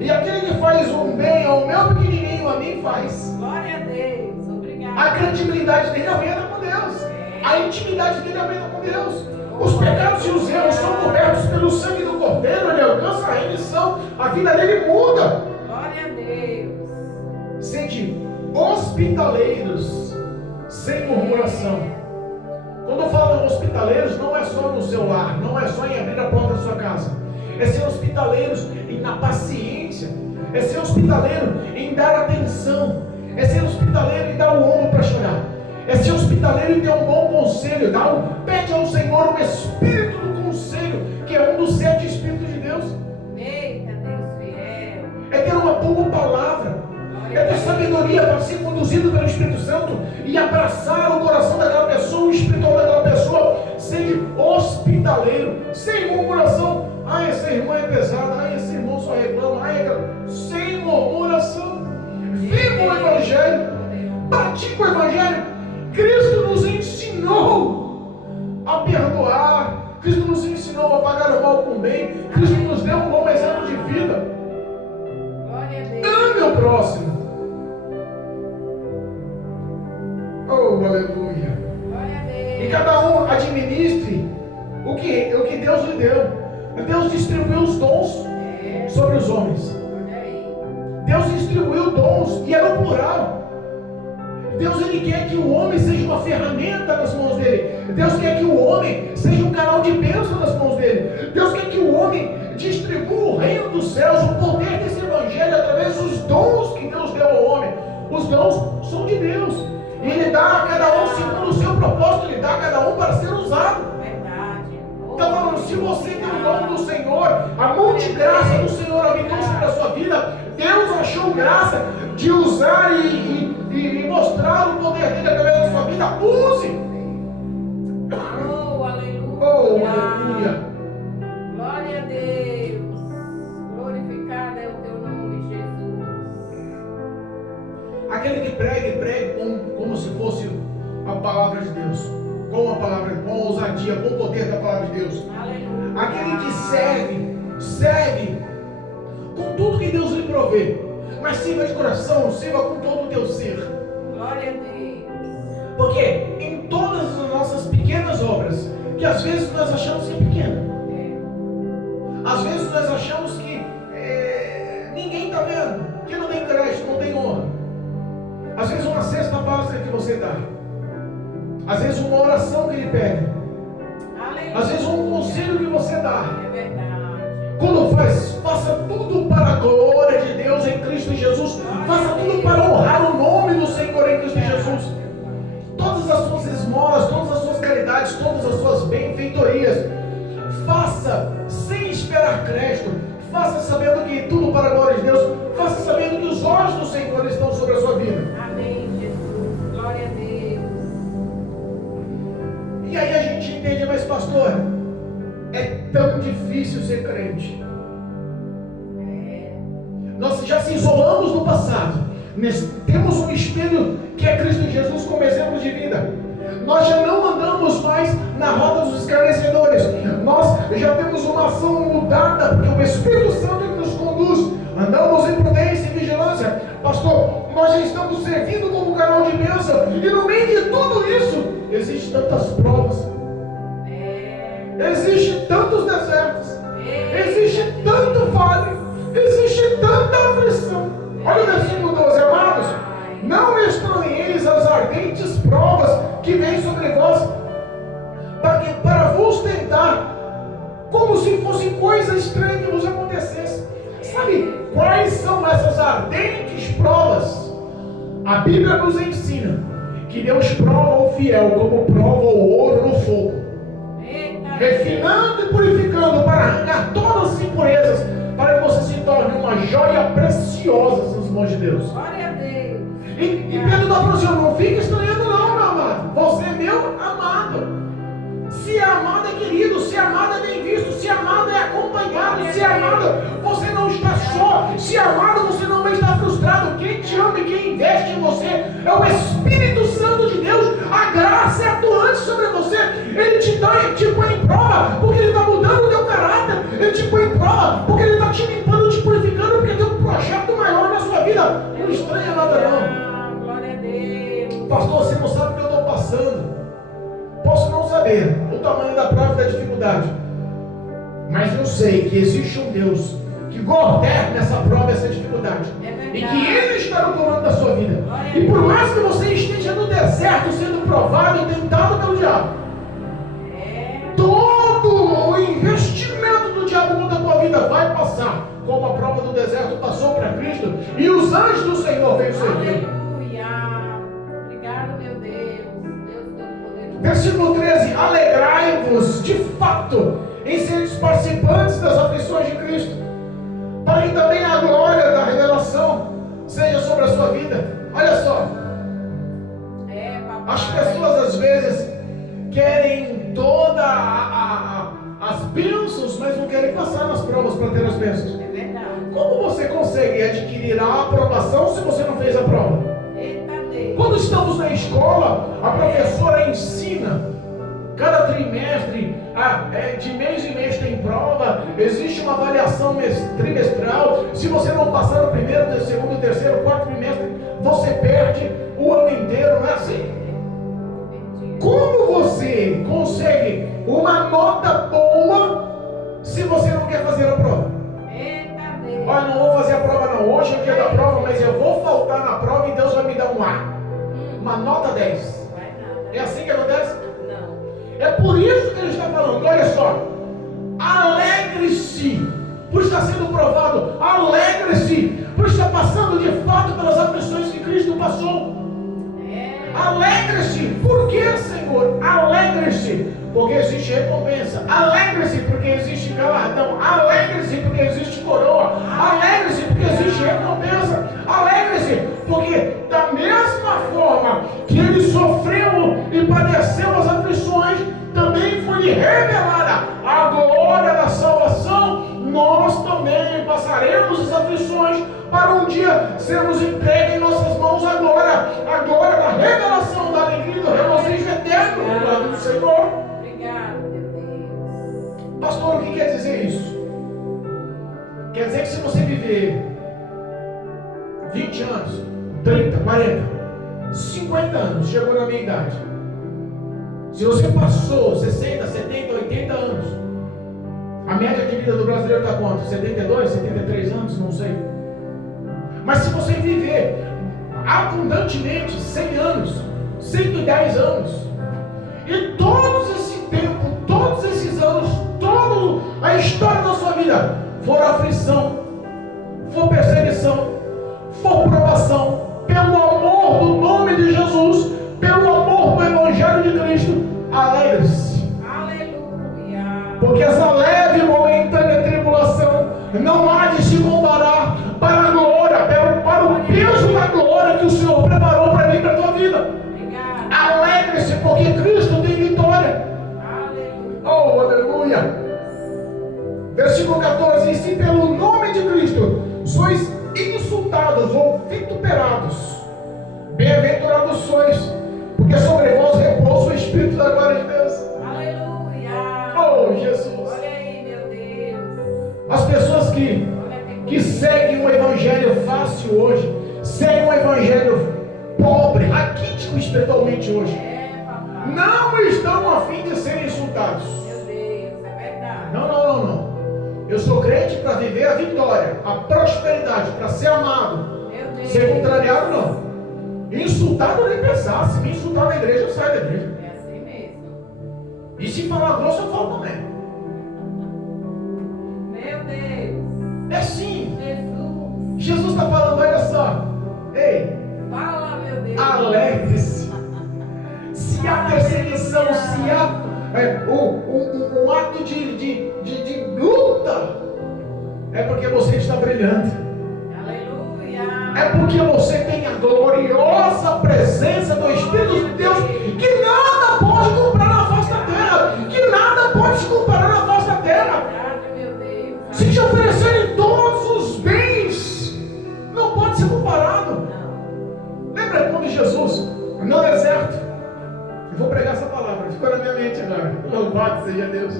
E aquele que faz um bem ao meu pequenininho, a mim faz. Glória a Deus. Obrigado. A credibilidade dele aumenta com Deus. A intimidade dele aumenta com Deus. Os pecados e os erros são cobertos pelo sangue do Cordeiro. Ele alcança a remissão. A vida dele muda. Glória a Deus. Sede hospitaleiros, sem murmuração. Quando eu falo hospitaleiros, não é só no seu lar, não é só em abrir a porta da sua casa. É ser hospitaleiros na paciência. É ser hospitaleiro em dar atenção. É ser hospitaleiro em dar o ombro para chorar. É ser hospitaleiro em ter um bom conselho. Pede ao Senhor o espírito do conselho, que é um dos 7 espíritos de Deus. Eita, Deus fiel. É ter uma boa palavra. É ter sabedoria para ser conduzido pelo Espírito Santo e abraçar o coração daquela pessoa, o espiritual daquela pessoa. Seja hospitaleiro, sem murmuração. Ai, essa irmã é pesada. Ai, esse irmão só reclama. Sem murmuração. Viva o Evangelho. Pratica o Evangelho. Cristo nos ensinou a perdoar. Cristo nos ensinou a pagar o mal com o bem. Cristo nos deu um bom exemplo de vida. Glória a Deus. Ame o próximo. Oh, aleluia. Glória a Deus. E cada um administre o que Deus lhe deu. Deus distribuiu os dons sobre os homens. Olha aí. Deus distribuiu dons e é no plural. Deus ele quer que o homem seja uma ferramenta nas mãos dele. Deus quer que o homem seja um canal de bênção nas mãos dele. Deus quer que o homem distribua o reino dos céus, o poder desse evangelho através dos dons que Deus deu ao homem. Os dons são de Deus. E ele dá a cada um segundo o seu propósito, ele dá a cada um para ser usado. Verdade. Então falando, se se você tem o dom do Senhor, a multigraça do Senhor habitou sobre a sua vida, Deus achou graça de usar e mostrar o poder dele através da sua vida. Use! Oh, aleluia. Oh, aleluia! Glória a Deus. Glorificado é o teu nome, Jesus. Aquele que pregue como se fosse a palavra de Deus, com a palavra, com a ousadia, com o poder da palavra de Deus. Aleluia. Aquele que serve com tudo que Deus lhe provê, mas sirva de coração, sirva com todo o teu ser. Glória a Deus. Porque em todas as nossas pequenas obras, que às vezes nós achamos que é pequena, às vezes nós achamos que ninguém está vendo, que não tem crédito, não tem honra. Às vezes uma cesta básica que você dá, às vezes uma oração que ele pede, Aleluia. às vezes um conselho que você dá. É verdade. Quando faça tudo para a glória de Deus em Cristo Jesus. Faça tudo para honrar o nome do Senhor em Cristo Jesus. Todas as suas esmolas, todas as suas caridades, todas as suas benfeitorias, faça sem esperar crédito. Faça sabendo que tudo para a glória de Deus. Faça sabendo que os olhos do Senhor estão sobre a sua vida. Amém, Jesus. Glória a Deus. E aí a gente entende, mas pastor, é tão difícil ser crente. Nós já se isolamos no passado. Temos um espelho que é Cristo Jesus como exemplo de vida. Nós já não andamos mais na roda dos escarnecedores. Nós já temos uma ação mudada, porque o Espírito Santo nos conduz. Andamos em prudência e vigilância. Pastor, nós já estamos servindo como canal de bênção. E no meio de tudo isso, existem tantas provas. Existem tantos desertos. Existe tanto vale. Existe tanta aflição. Olha o versículo 12, amados. Não estranheis as ardentes provas que vêm sobre vós, para vos tentar, como se fosse coisa estranha que vos acontecesse. Sabe quais são essas ardentes provas? A Bíblia nos ensina que Deus prova o fiel como prova o ouro no fogo, refinando e purificando para arrancar todas as impurezas, para que você se torne uma joia preciosa nas mãos de Deus. Glória a Deus. E Pedro está falando assim, não fica estranhando não, meu amado. Você é meu amado. Se é amado é querido, se é amado é bem visto, se é amado é acompanhado, se é amado você não está só, se é amado você não vai estar frustrado. Quem te ama e quem investe em você é o Espírito Santo de Deus. A graça é atuante sobre você. Ele te põe em prova porque ele está mudando o teu caráter. Ele te põe em prova porque ele está te limpando, te purificando, porque tem um projeto maior na sua vida. Não estranha nada não. Glória a Deus. Pastor, você não sabe o que eu estou passando. Posso não saber o tamanho da prova e da dificuldade, mas eu sei que existe um Deus que governa essa prova e essa dificuldade, e que Ele está no comando da sua vida. E por mais que você esteja no deserto sendo provado e tentado pelo diabo, todo o investimento do diabo contra a tua vida vai passar, como a prova do deserto passou para Cristo, e os anjos do Senhor veio servir. Versículo 13, alegrai-vos de fato em seres participantes das aflições de Cristo, para que também a glória da revelação seja sobre a sua vida. Olha só, as pessoas às vezes querem todas as bênçãos, mas não querem passar nas provas para ter as bênçãos. É verdade. Como você consegue adquirir a aprovação se você não fez a prova? Quando estamos na escola, a professora ensina, cada trimestre, de mês em mês tem prova, existe uma avaliação trimestral. Se você não passar no primeiro, segundo, terceiro, quarto trimestre, você perde o ano inteiro, não é assim? Como você consegue uma nota boa se você não quer fazer a prova? Olha, não vou fazer a prova não, hoje é o dia da prova, mas eu vou faltar na prova e Deus vai me dar um A. Uma nota 10. É assim que acontece? Não. É por isso que ele está falando. Olha só. Alegre-se por estar sendo provado. Alegre-se por estar passando de fato pelas aflições que Cristo passou. Alegre-se. Por que, Senhor? Alegre-se porque existe recompensa. Alegre-se porque existe galardão. Alegre-se porque existe coroa. Alegre-se porque existe recompensa. Alegre-se porque da mesma forma que ele sofreu e padeceu as aflições, também foi revelada a glória da salvação. Nós também passaremos as aflições para um dia sermos entregues em nossas mãos a glória da revelação, da alegria, do regozijo eterno no nome do Senhor. Obrigado, meu Deus. Pastor, o que quer dizer isso? Quer dizer que se você viver 20 anos, 30, 40, 50 anos, chegou na minha idade, se você passou 60, 70, 80 anos, a média de vida do brasileiro está quanto? 72, 73 anos? Não sei. Mas se você viver abundantemente 100 anos, 110 anos, e todos esse tempo, todos esses anos, toda a história da sua vida for aflição, for perseguição, for provação, pelo amor do nome de Jesus, pelo amor do Evangelho de Cristo, alegre-se. Porque essa leve e momentânea tribulação não há de se comparar para a glória, para o peso da glória que o Senhor preparou para mim e para a tua vida. Alegre-se porque Cristo tem vitória. Oh, aleluia. Versículo 14: e se pelo nome de Cristo sois insultados ou vituperados, bem-aventurados sois, porque sobre vós repousa o Espírito da glória de Deus. Oh, Jesus. Olha aí, meu Deus. As pessoas que seguem um evangelho fácil hoje, seguem um evangelho pobre, raquítico espiritualmente hoje, Papai. não estão a fim de serem insultados. Meu Deus, é verdade. Não. Eu sou crente para viver a vitória, a prosperidade, para ser amado. Meu Deus. Ser contrariado, não. Insultado nem pensar. Se me insultar na igreja, eu saio da igreja. É assim mesmo. E se falar grosso, eu falo também. Meu Deus. É sim. Jesus. Jesus está falando, olha só. Ei, Fala, meu Deus. alegre-se. Se há perseguição, se há um ato de luta, é porque você está brilhando. Aleluia. É porque você tem a gloriosa presença do Espírito de Deus, que nada pode comprar na face da terra, que nada pode se comparar na face da terra. Verdade, meu Deus. Se te oferecerem todos os bens, não pode ser comparado. Não. Lembra quando Jesus, no deserto, eu vou pregar essa palavra, ficou na minha mente agora, louvado seja Deus.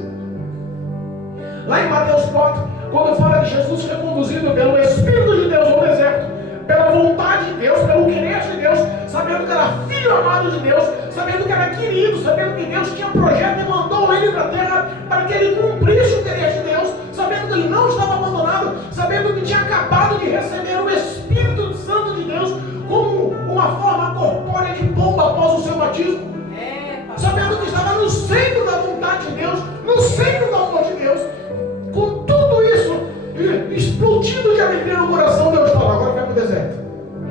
Lá em Mateus 4, quando fala de Jesus ser conduzido pelo Espírito de Deus ao deserto, pela vontade de Deus, pelo querer de Deus, sabendo que era filho amado de Deus, sabendo que era querido, sabendo que Deus tinha projeto e mandou ele para a terra para que ele cumprisse o querer de Deus, sabendo que ele não estava abandonado, sabendo que tinha acabado de receber o Espírito Santo de Deus como uma forma corpórea de pomba após o seu batismo, sabendo que estava no centro da vontade de Deus, no centro do amor de Deus, com tudo isso explodindo de alegria no coração, Deus fala, agora vai para o deserto.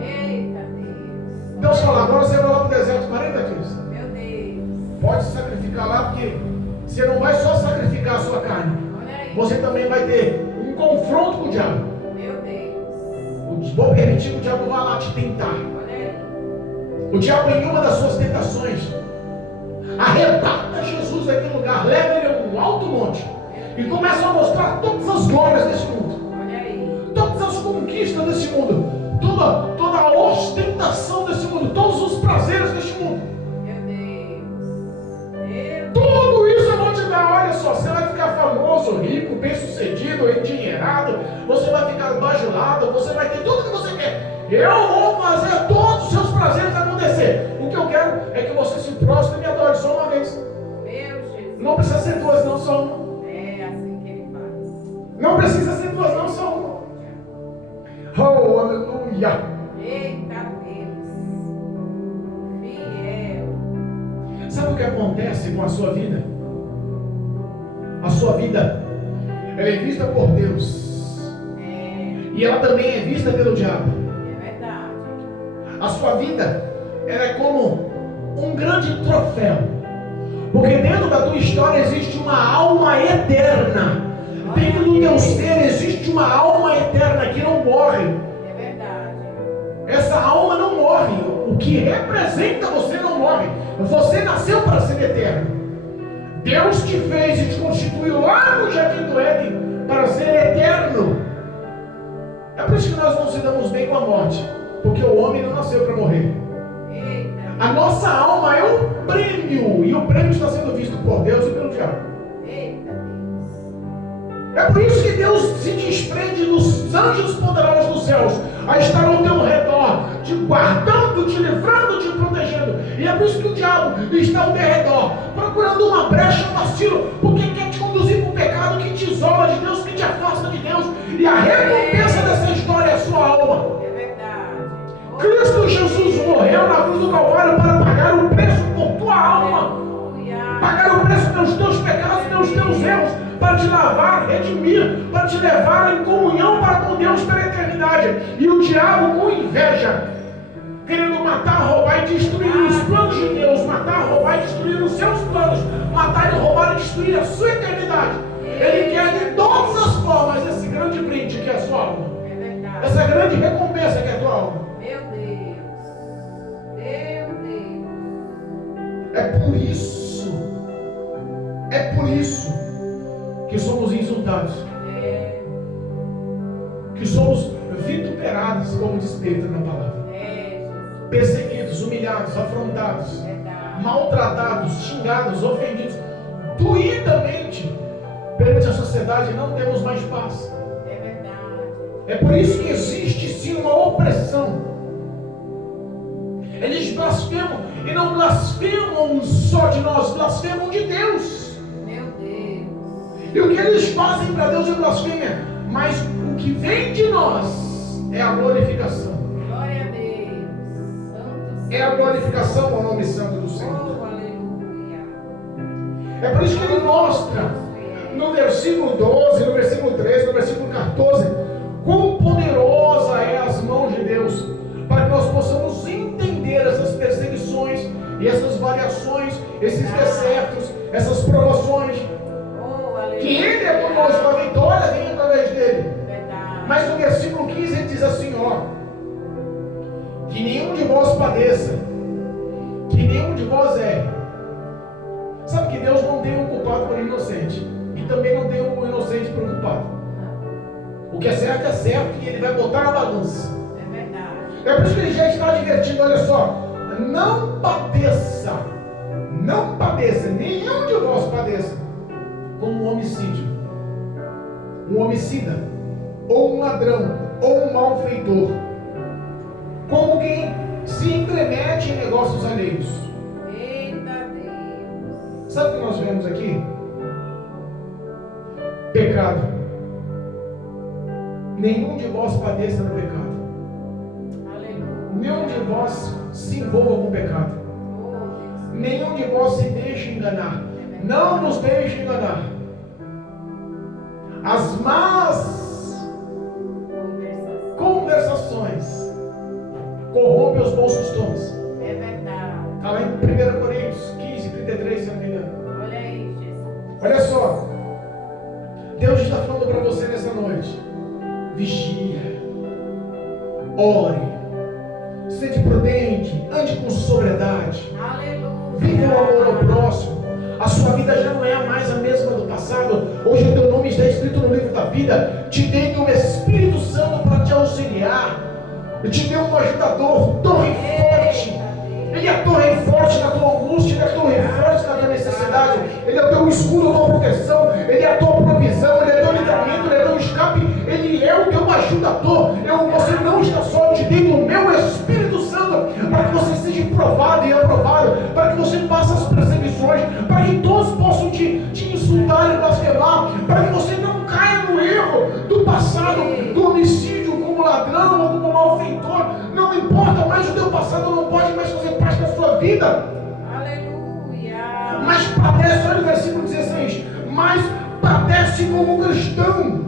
Eita Deus. Deus fala, agora você vai lá para o deserto 40 dias. Meu Deus. Pode se sacrificar lá, porque você não vai só sacrificar a sua carne, Olha aí. você também vai ter um confronto com o diabo. Meu Deus. Vou permitir que o diabo vá lá te tentar. Olha aí. O diabo, em uma das suas tentações, arrebata Jesus daquele lugar, leva ele a um alto monte e começa a mostrar todas as glórias desse mundo, Olha aí. todas as conquistas desse mundo, toda a ostentação desse mundo, todos os prazeres deste mundo. Meu Deus. Meu Deus. Tudo isso eu vou te dar. Olha só, você vai ficar famoso, rico, bem sucedido, endinheirado, você vai ficar bajulado, você vai ter tudo que você quer. Eu vou fazer todos os seus prazeres acontecer. O que eu quero é que você se prostre e me adore só uma vez. Meu Jesus. Não precisa ser duas, não, só uma. É assim que ele faz. Não precisa ser duas, não, só uma. Oh, aleluia. Eita Deus. Fiel. Sabe o que acontece com a sua vida? A sua vida, ela é vista por Deus. E ela também é vista pelo diabo. É verdade. A sua vida, ela é como um grande troféu, Porque dentro da tua história existe uma alma eterna. Dentro do teu ser existe uma alma eterna que não morre. É verdade. Essa alma não morre. O que representa você não morre. Você nasceu para ser eterno. Deus te fez e te constituiu lá no Jardim do Éden para ser eterno. É por isso que nós não se damos bem com a morte. Porque o homem não nasceu para morrer. A nossa alma é um prêmio. E o prêmio está sendo visto por Deus e pelo diabo. É por isso que Deus se desprende dos anjos poderosos dos céus a estar ao teu redor, te guardando, te livrando, te protegendo. E é por isso que o diabo está ao teu redor, procurando uma brecha, um vacilo, porque quer te conduzir para o pecado que te isola de Deus, que te afasta de Deus. E a recompensa dessa história é a sua alma. É verdade. Cristo Jesus morreu na cruz do Calvário para pagar o preço por tua alma. Pagar o preço pelos teus pecados, pelos teus erros, para te lavar, redimir, para te levar em comunhão para com Deus pela eternidade. E o diabo com inveja, querendo matar, roubar e destruir os planos de Deus, matar, roubar e destruir os seus planos, matar, roubar e destruir a sua eternidade. Ele quer de todas as formas esse grande brinde que é a sua alma. Essa grande recompensa que é a tua alma. Meu Deus. É por isso que somos insultados, que somos vituperados, como diz Pedro na palavra, perseguidos, humilhados, afrontados, maltratados, xingados, ofendidos, doidamente perante a sociedade. Não temos mais paz. É por isso que existe sim uma opressão. Eles blasfemam, e não blasfemam só de nós, blasfemam de Deus. E o que eles fazem para Deus é blasfêmia, mas o que vem de nós é a glorificação. Glória a Deus. Santo, é a glorificação ao nome santo do Senhor. Oh, aleluia. É por isso que ele mostra no versículo 12, no versículo 13, no versículo 14, quão poderosa é as mãos de Deus, para que nós possamos entender essas perseguições e essas variações, esses desertos, essas provações. Que Ele é conosco, a vitória vem através dele. Mas no versículo 15 ele diz assim, ó: que nenhum de vós padeça, que nenhum de vós erre. Sabe que Deus não tem um culpado por inocente, e também não tem um inocente por culpado. O que é certo e ele vai botar na balança. É verdade. É por isso que ele já está advertindo, olha só: não padeça, nenhum de vós padeça como um homicídio, um homicida, ou um ladrão, ou um malfeitor, como quem se entremete em negócios alheios. Eita Deus. Sabe o que nós vemos aqui? Pecado. Nenhum de vós padeça no pecado. Aleluia. Nenhum de vós se envolva com o pecado. Nenhum de vós se deixe enganar. Não nos deixe enganar. As más conversações corrompem os bons costumes. É verdade. Está lá em 1 Coríntios 15, 33, se não me engano. Olha aí, Jesus. Olha só. Deus está falando para você nessa noite. Vigia. Ore. Seja prudente. Ande com sobriedade. Aleluia. Viva o amor ao próximo. A sua vida já não é mais a mesma do passado. Hoje o teu nome está escrito no livro da vida. Te dei o Espírito Santo para te auxiliar. Eu te dei um ajudador, torre forte. Ele é a torre forte na tua angústia, ele é a torre forte na tua necessidade. Ele é o teu escudo, a tua proteção. Ele é a tua provisão, ele é o teu livramento, ele é o teu escape. Ele é o teu ajudador. Você não está só, eu te dei o meu Espírito Santo para que você seja provado e aprovado, para que você passe as perseguições, para que todos possam te insultar e blasfemar, para que você não caia no erro do passado, do homicídio, como ladrão ou como malfeitor. Não importa mais o teu passado, não pode mais fazer parte da sua vida. Aleluia. Mas padece, olha o versículo 16, mas padece como cristão.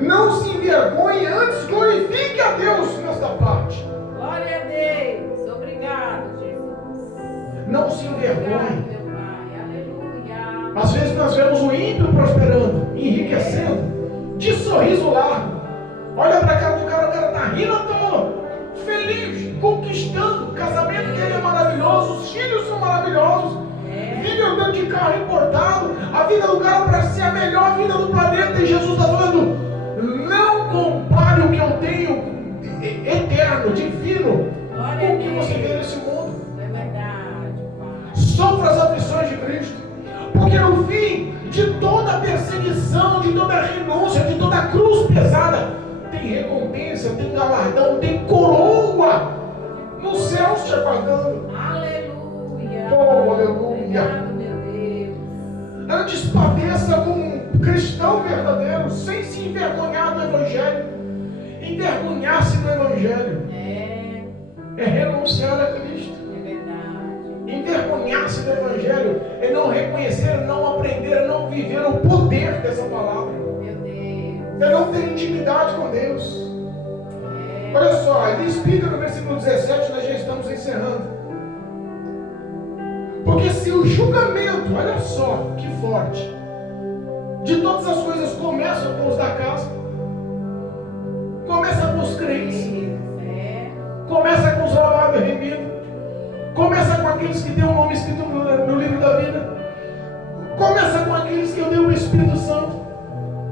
Não se envergonhe, antes glorifique a Deus nesta parte. Glória a Deus. Obrigado, Jesus. Não se envergonhe. Obrigado, meu Pai. Às vezes nós vemos o ímpio prosperando, enriquecendo, de sorriso largo. Olha para a cara do cara, o cara está rindo à toa, feliz, conquistando. O casamento dele é maravilhoso, os filhos são maravilhosos, vive andando de carro importado. A vida do cara parece ser a melhor vida do planeta. E Jesus está falando: não compare o que eu tenho eterno, divino, com o que você vê nesse mundo. É verdade, Pai. Sofra as aflições de Cristo, porque no fim de toda perseguição, de toda renúncia, de toda cruz pesada, tem recompensa, tem galardão, tem coroa nos céus te aguardando. Aleluia. Oh, aleluia. Obrigado, meu Deus. Antes padeça como um cristão verdadeiro, sem se envergonhar do Evangelho. Envergonhar-se do Evangelho é renunciar a Cristo. É verdade. Envergonhar-se do Evangelho é não reconhecer, não aprender, não viver o poder dessa palavra. Meu Deus. É não ter intimidade com Deus. Olha só, ele explica no versículo 17, nós já estamos encerrando. Porque se o julgamento, olha só que forte, de todas as coisas começam com os da casa, começa com os crentes, começa com os lavados e remidos, começa com aqueles que têm o nome escrito no livro da vida, começa com aqueles que eu dei o Espírito Santo,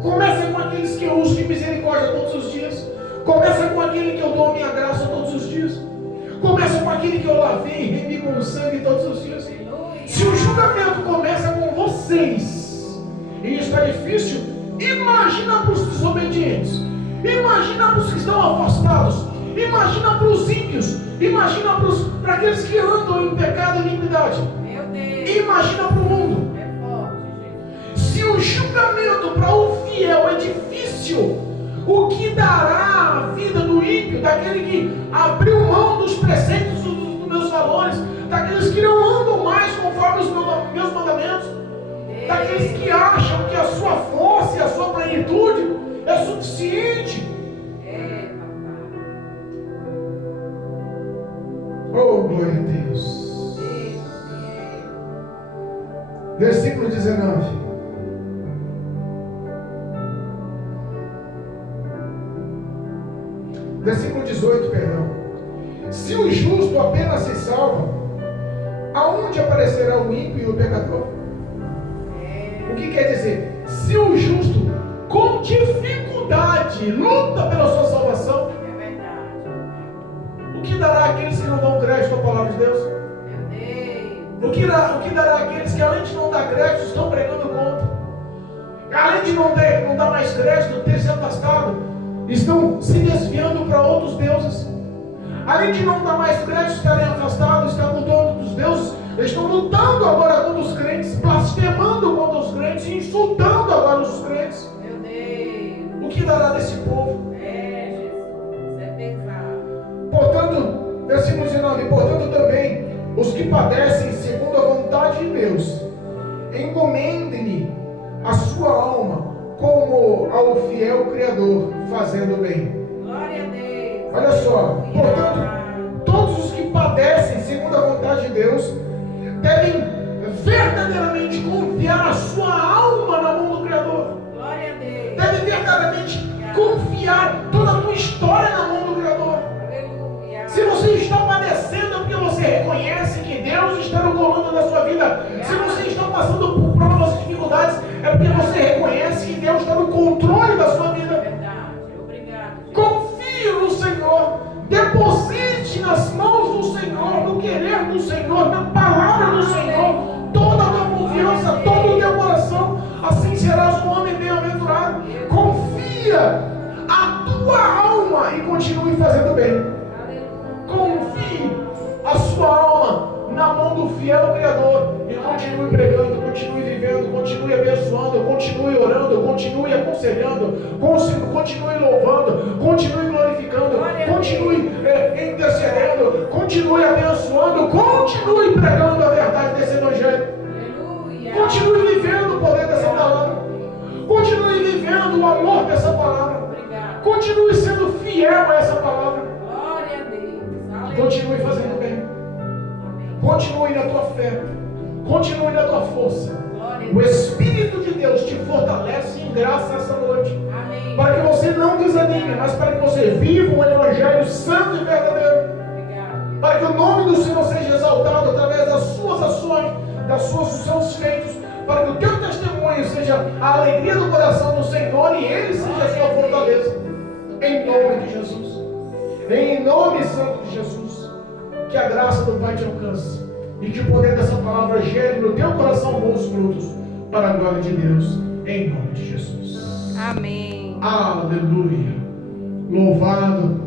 começa com aqueles que eu uso de misericórdia todos os dias, começa com aquele que eu dou a minha graça todos os dias, começa com aquele que eu lavei e remi com o sangue todos os dias. Se o julgamento começa com vocês e está difícil, imagina para os desobedientes, imagina para os que estão afastados, imagina para os ímpios, imagina para aqueles que andam em pecado e iniquidade, imagina para o mundo. Se o julgamento para o fiel é difícil, o que dará a vida do ímpio, daquele que abriu mão dos preceitos dos meus valores, daqueles que não andam mais conforme os meus mandamentos, daqueles que acham que a sua força e a sua plenitude é suficiente? Oh, glória a Deus. Versículo 19. Versículo 18, perdão. Se o justo apenas se salva, aonde aparecerá o ímpio e o pecador? O que quer dizer? Se o justo com dificuldade luta pela sua salvação, o que dará àqueles que não dão crédito à palavra de Deus? O que dará àqueles que, além de não dar crédito, estão pregando contra? Além de não dar mais crédito, ter se afastado, estão se desviando para outros deuses. Além de não dar mais crédito, estarem afastados, estarem lutando dos deuses, eles estão lutando agora contra os crentes, blasfemando contra os crentes, insultando agora os crentes. Meu Deus. O que dará desse povo? Jesus, é pecado. Portanto, versículo 19, portanto também, os que padecem segundo a vontade de Deus, encomendem-lhe a sua alma como ao fiel Criador, fazendo bem. Glória a Deus. Olha só, portanto, todos os que padecem segundo a vontade de Deus devem verdadeiramente confiar a sua alma na mão do Criador. Glória a Deus. Devem verdadeiramente confiar toda a tua história na mão do Criador. Aleluia. Se você está padecendo é porque você reconhece que Deus está no comando da sua vida. Se você está passando por provas e dificuldades, é porque você reconhece que Deus está no controle da sua vida. Verdade. Obrigado. Confie no Senhor. Deposite nas mãos do Senhor, no querer do Senhor, na palavra do Senhor, toda a tua confiança, todo o teu coração. Assim serás um homem bem-aventurado. Confia a tua alma e continue fazendo bem. Confie a sua alma na mão do fiel Criador e continue pregando, continue vivendo, continue abençoando, continue orando, continue aconselhando, continue louvando, continue glorificando, continue intercedendo, continue abençoando, continue pregando a verdade desse Evangelho, continue vivendo o poder dessa palavra, continue vivendo o amor dessa palavra, continue sendo fiel a essa palavra. Continue fazendo bem. Continue na tua fé. Continue na tua força. O Espírito de Deus te fortalece em graça essa noite. Amém. Para que você não desanime, mas para que você viva um Evangelho santo e verdadeiro. Obrigado. Para que o nome do Senhor seja exaltado através das suas ações, dos seus feitos. Para que o teu testemunho seja a alegria do coração do Senhor e Ele seja a sua fortaleza. Em nome de Jesus. Em nome santo de Jesus. Que a graça do Pai te alcance. E que o poder dessa palavra gere no teu coração bons frutos. Para a glória de Deus. Em nome de Jesus. Amém. Aleluia. Louvado